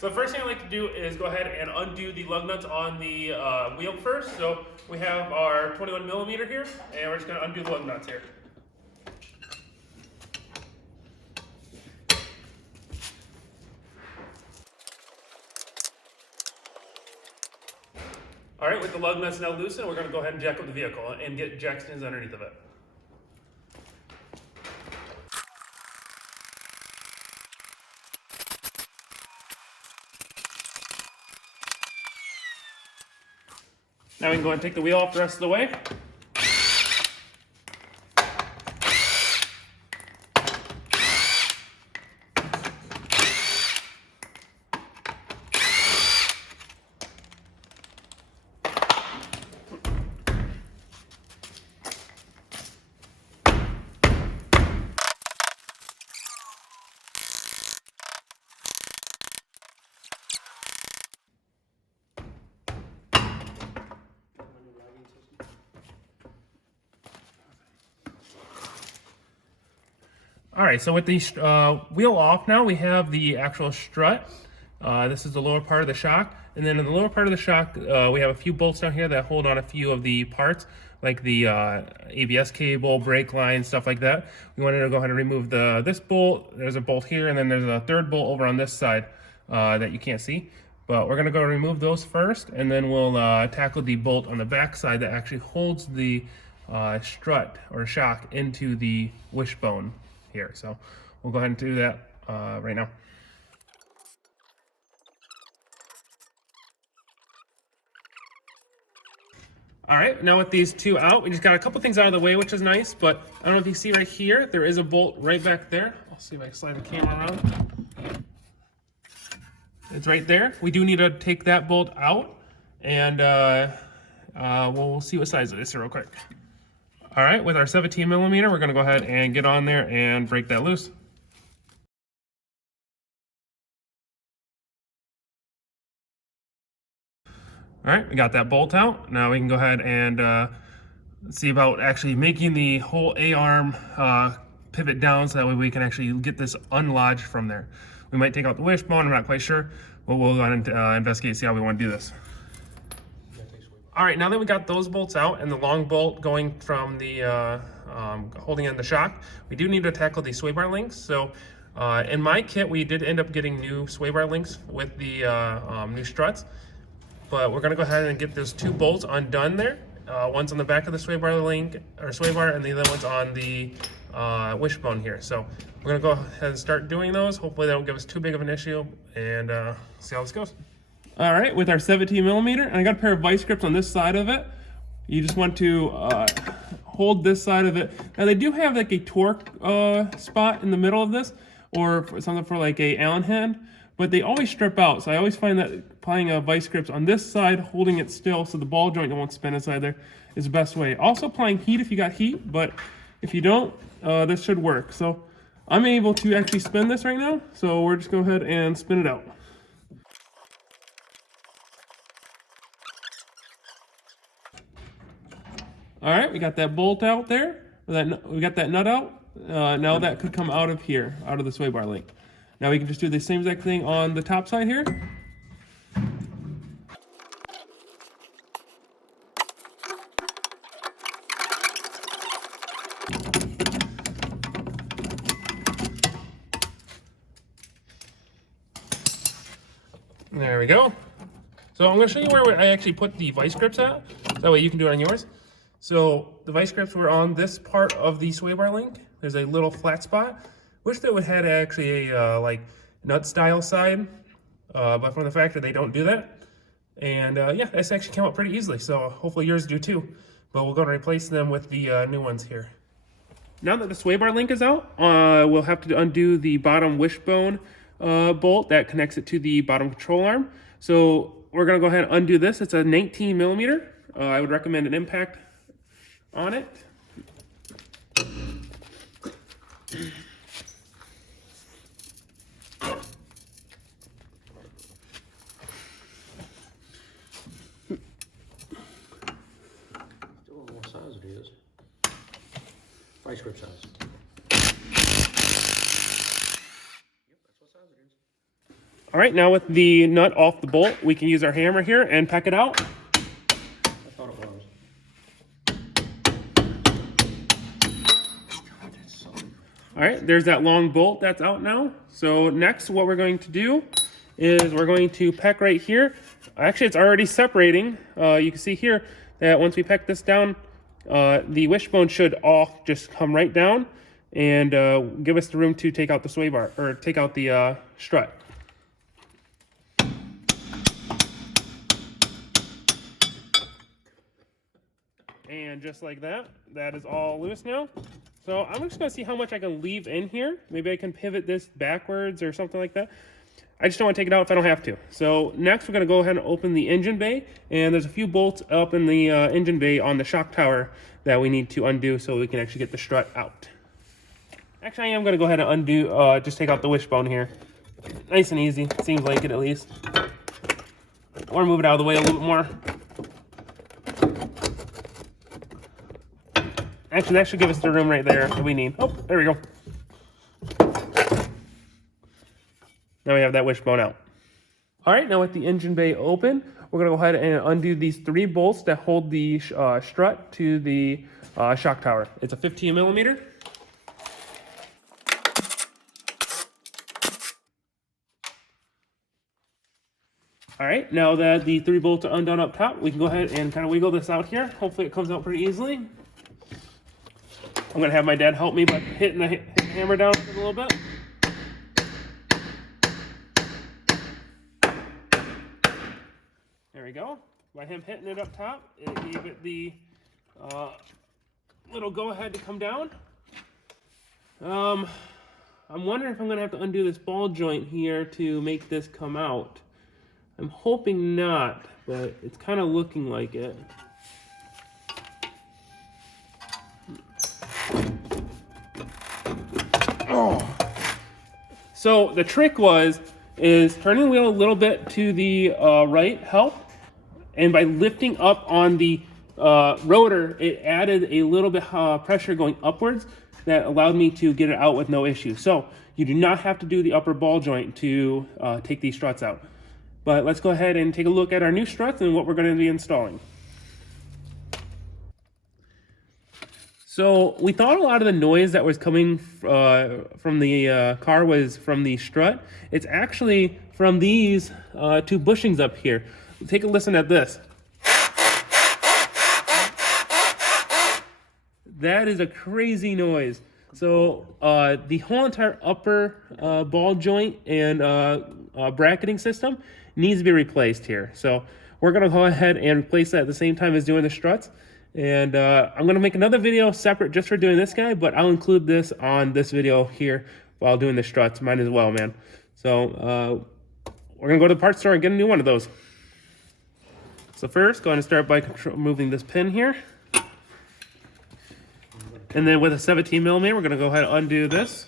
So the first thing I like to do is go ahead and undo the lug nuts on the wheel first. So we have our 21 millimeter here, and we're just going to undo the lug nuts here. All right, with the lug nuts now loosened, we're going to go ahead and jack up the vehicle and get jack stands underneath of it. Now we can go ahead and take the wheel off the rest of the way. All right, so with the wheel off now, we have the actual strut. This is the lower part of the shock. And then in the lower part of the shock, we have a few bolts down here that hold on a few of the parts, like the ABS cable, brake line, stuff like that. We wanted to go ahead and remove this bolt. There's a bolt here, and then there's a third bolt over on this side that you can't see. But we're gonna go remove those first, and then we'll tackle the bolt on the back side that actually holds the strut or shock into the wishbone here. So we'll go ahead and do that right now. All right, now with these two out, we just got a couple things out of the way, which is nice, but I don't know if you see right here, there is a bolt right back there. I'll see if I can slide the camera around. It's right there. We do need to take that bolt out, and we'll see what size it is here real quick. All right, with our 17 millimeter, we're gonna go ahead and get on there and break that loose. All right, we got that bolt out. Now we can go ahead and see about actually making the whole A-arm pivot down so that way we can actually get this unlodged from there. We might take out the wishbone, I'm not quite sure, but we'll go ahead and investigate, see how we want to do this. All right, now that we got those bolts out and the long bolt going from the holding in the shock, we do need to tackle the sway bar links. So in my kit, we did end up getting new sway bar links with the new struts, but we're gonna go ahead and get those two bolts undone there. One's on the back of the sway bar link, or sway bar, and the other one's on the wishbone here. So we're gonna go ahead and start doing those. Hopefully that won't give us too big of an issue, and see how this goes. All right, with our 17 millimeter, and I got a pair of vice grips on this side of it. You just want to hold this side of it. Now they do have like a torque spot in the middle of this, or something for like a Allen hand, but they always strip out. So I always find that applying vice grips on this side, holding it still so the ball joint won't spin inside there, is the best way. Also applying heat if you got heat, but if you don't, this should work. So I'm able to actually spin this right now, so we're just going to go ahead and spin it out. All right, we got that bolt out there. We got that nut out. Now that could come out of here, out of the sway bar link. Now we can just do the same exact thing on the top side here. There we go. So I'm going to show you where I actually put the vice grips at. That way you can do it on yours. So the vice grips were on this part of the sway bar link. There's a little flat spot. Wish they would had actually a like nut style side, but from the factory they don't do that. And yeah, this actually came out pretty easily. So hopefully yours do too. But we'll go and replace them with the new ones here. Now that the sway bar link is out, we'll have to undo the bottom wishbone bolt that connects it to the bottom control arm. So we're gonna go ahead and undo this. It's a 19 millimeter. I would recommend an impact on it. Still what size it is. Vice grip size. All right, now with the nut off the bolt, we can use our hammer here and peck it out. I thought it was. God, that's so... All right, there's that long bolt that's out now. So next, what we're going to do is we're going to peck right here. Actually, it's already separating. You can see here that once we peck this down, the wishbone should all just come right down and give us the room to take out the sway bar, or take out the strut. And just like that, that is all loose now. So I'm just gonna see how much I can leave in here. Maybe I can pivot this backwards or something like that. I just don't want to take it out if I don't have to. So next we're gonna go ahead and open the engine bay, and there's a few bolts up in the engine bay on the shock tower that we need to undo so we can actually get the strut out. Actually, I am gonna go ahead and undo, just take out the wishbone here. Nice and easy, seems like it at least. Or move it out of the way a little bit more. Actually, that should give us the room right there that we need. Oh, there we go. Now we have that wishbone out. All right, now with the engine bay open, we're gonna go ahead and undo these 3 bolts that hold the strut to the shock tower. It's a 15 millimeter. All right, now that the 3 bolts are undone up top, we can go ahead and kind of wiggle this out here. Hopefully it comes out pretty easily. I'm gonna have my dad help me by hitting the hammer down a little bit. There we go. By him hitting it up top, it gave it the little go-ahead to come down. I'm wondering if I'm gonna have to undo this ball joint here to make this come out. I'm hoping not, but it's kind of looking like it. Oh. So the trick is turning the wheel a little bit to the right helped, and by lifting up on the rotor, it added a little bit pressure going upwards that allowed me to get it out with no issue. So you do not have to do the upper ball joint to take these struts out. But let's go ahead and take a look at our new struts and what we're going to be installing. So we thought a lot of the noise that was coming from the car was from the strut. It's actually from these 2 bushings up here. Take a listen at this. That is a crazy noise. So the whole entire upper ball joint and bracketing system needs to be replaced here. So we're going to go ahead and replace that at the same time as doing the struts. And I'm going to make another video separate just for doing this guy, but I'll include this on this video here while doing the struts. Might as well, man. So we're going to go to the parts store and get a new one of those. So first, going to start by moving this pin here. And then with a 17 millimeter, we're going to go ahead and undo this.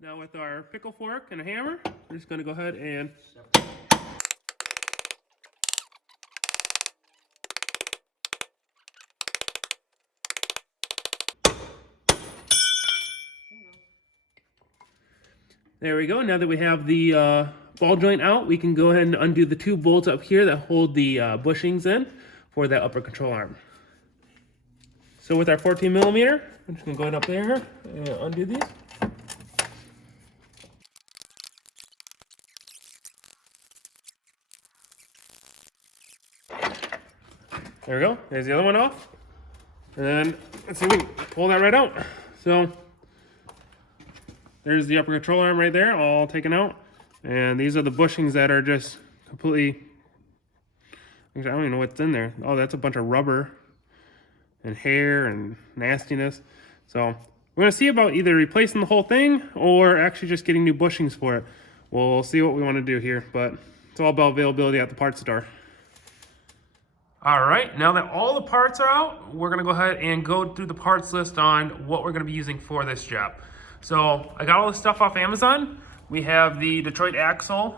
Now with our pickle fork and a hammer, we're just going to go ahead and there we go. Now that we have the ball joint out, we can go ahead and undo the 2 bolts up here that hold the bushings in for that upper control arm. So with our 14 millimeter, I'm just going to go ahead up there and undo these. There we go. There's the other one off. And then let's see if we can pull that right out. So there's the upper control arm right there, all taken out. And these are the bushings that are just completely, I don't even know what's in there. Oh, that's a bunch of rubber and hair and nastiness. So we're gonna see about either replacing the whole thing or actually just getting new bushings for it. We'll see what we wanna do here, but it's all about availability at the parts store. All right, now that all the parts are out, we're gonna go ahead and go through the parts list on what we're gonna be using for this job. So I got all this stuff off Amazon. we have the Detroit axle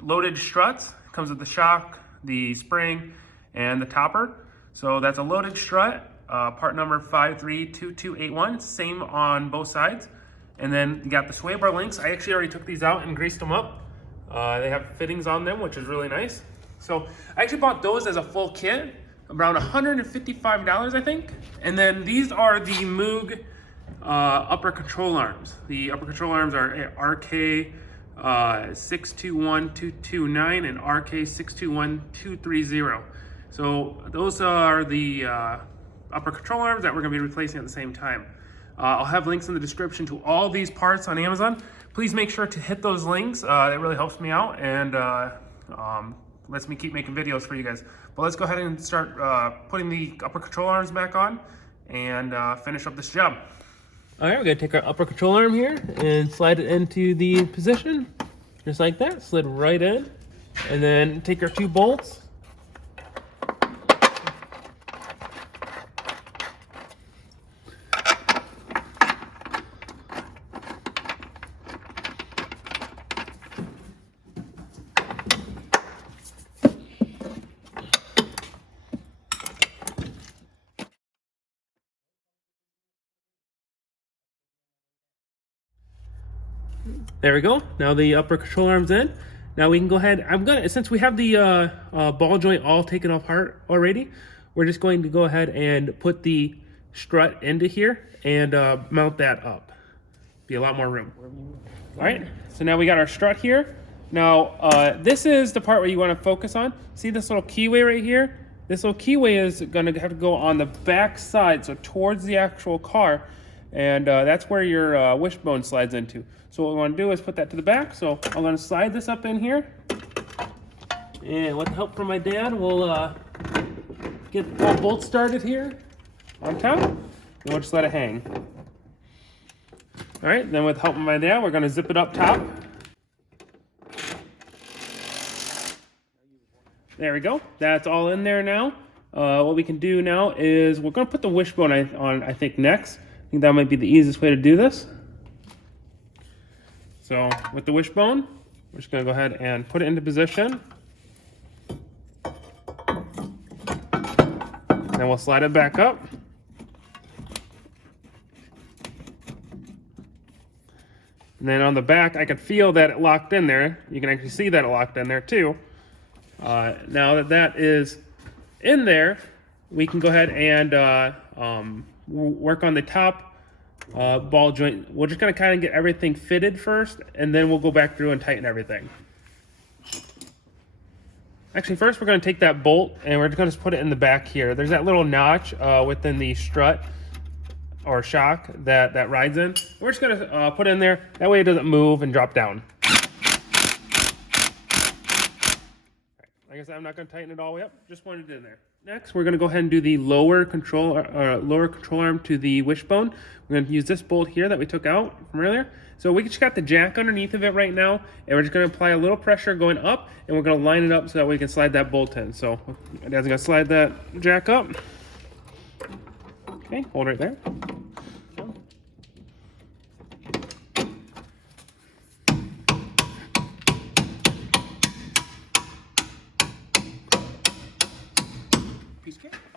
loaded struts. Comes with the shock, the spring, and the topper. So that's a loaded strut, part number 532281, same on both sides. And then you got the sway bar links. I actually already took these out and greased them up. They have fittings on them, which is really nice. So I actually bought those as a full kit, around $155, I think. And then these are the Moog upper control arms. The upper control arms are RK 621229 and RK 621230. So those are the upper control arms that we're going to be replacing at the same time. I'll have links in the description to all these parts on Amazon. Please make sure to hit those links. It really helps me out and lets me keep making videos for you guys. But let's go ahead and start putting the upper control arms back on and finish up this job. All right, we're gonna take our upper control arm here and slide it into the position, just like that, slid right in. And then take our 2 bolts. There we go. Now the upper control arm's in. Now we can go ahead. Since we have the ball joint all taken apart already, we're just going to go ahead and put the strut into here and mount that up. Be a lot more room. All right. So now we got our strut here. Now this is the part where you want to focus on. See this little keyway right here? This little keyway is going to have to go on the back side, so towards the actual car. And that's where your wishbone slides into. So what we want to do is put that to the back. So I'm going to slide this up in here. And with the help from my dad, we'll get the bolt started here on top. And we'll just let it hang. All right, then with the help of my dad, we're going to zip it up top. There we go. That's all in there now. What we can do now is we're going to put the wishbone on, I think, next. I think that might be the easiest way to do this. So with the wishbone, we're just going to go ahead and put it into position. Then we'll slide it back up. And then on the back, I can feel that it locked in there. You can actually see that it locked in there too. Now that that is in there, we can go ahead and work on the top ball joint. We're just going to kind of get everything fitted first, and then we'll go back through and tighten everything. Actually, first we're going to take that bolt and we're just going to put it in the back here. There's that little notch within the strut or shock that rides in. We're just going to put it in there. That way it doesn't move and drop down. Like I said, I'm not going to tighten it all the way up. Just wanted it in there. Next, we're going to go ahead and do the lower control arm to the wishbone. We're going to use this bolt here that we took out from earlier. So we just got the jack underneath of it right now, and we're just going to apply a little pressure going up, and we're going to line it up so that we can slide that bolt in. So my dad's going to slide that jack up. Okay, hold right there.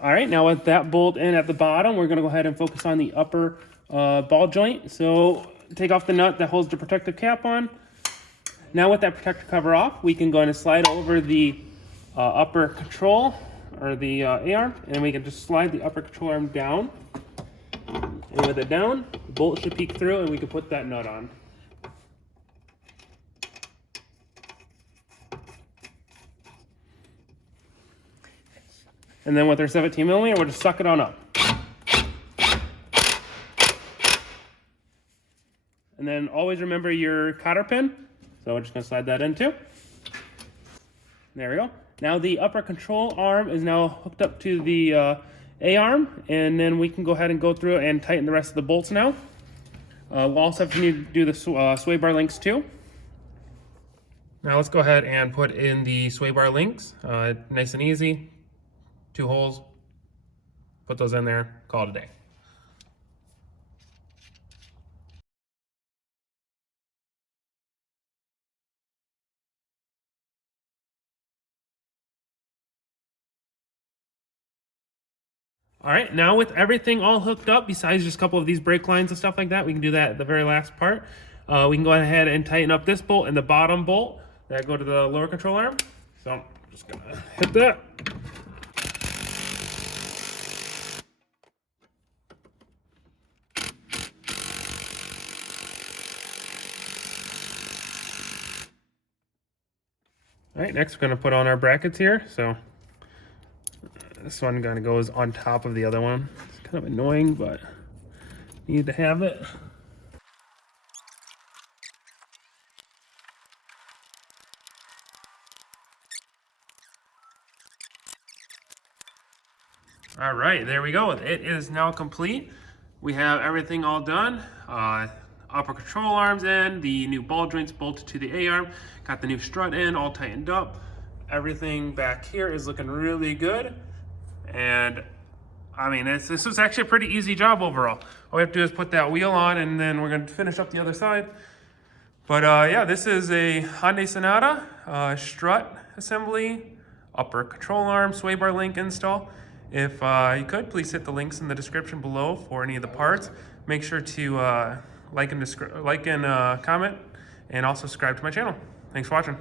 All right, now with that bolt in at the bottom, we're going to go ahead and focus on the upper ball joint. So take off the nut that holds the protective cap on. Now with that protector cover off, we can go ahead and slide over the upper control or the A-arm, and we can just slide the upper control arm down. And with it down, the bolt should peek through and we can put that nut on. And then with our 17mm, we'll just suck it on up. And then always remember your cotter pin. So we're just going to slide that in too. There we go. Now the upper control arm is now hooked up to the A-arm. And then we can go ahead and go through and tighten the rest of the bolts now. We'll also have to need to do the sway bar links too. Now let's go ahead and put in the sway bar links. Nice and easy. 2 holes, put those in there, call it a day. All right, now with everything all hooked up, besides just a couple of these brake lines and stuff like that, we can do that at the very last part. We can go ahead and tighten up this bolt and the bottom bolt that go to the lower control arm. So I'm just gonna hit that. All right, next we're gonna put on our brackets here. So this one kind of goes on top of the other one. It's kind of annoying, but need to have it. All right, there we go. It is now complete. We have everything all done. Upper control arms in, the new ball joints bolted to the A-arm, got the new strut in, all tightened up. Everything back here is looking really good. And I mean, this was actually a pretty easy job overall. All we have to do is put that wheel on and then we're gonna finish up the other side. But yeah, this is a Hyundai Sonata strut assembly, upper control arm, sway bar link install. If you could, please hit the links in the description below for any of the parts. Make sure to like and comment, and also subscribe to my channel. Thanks for watching.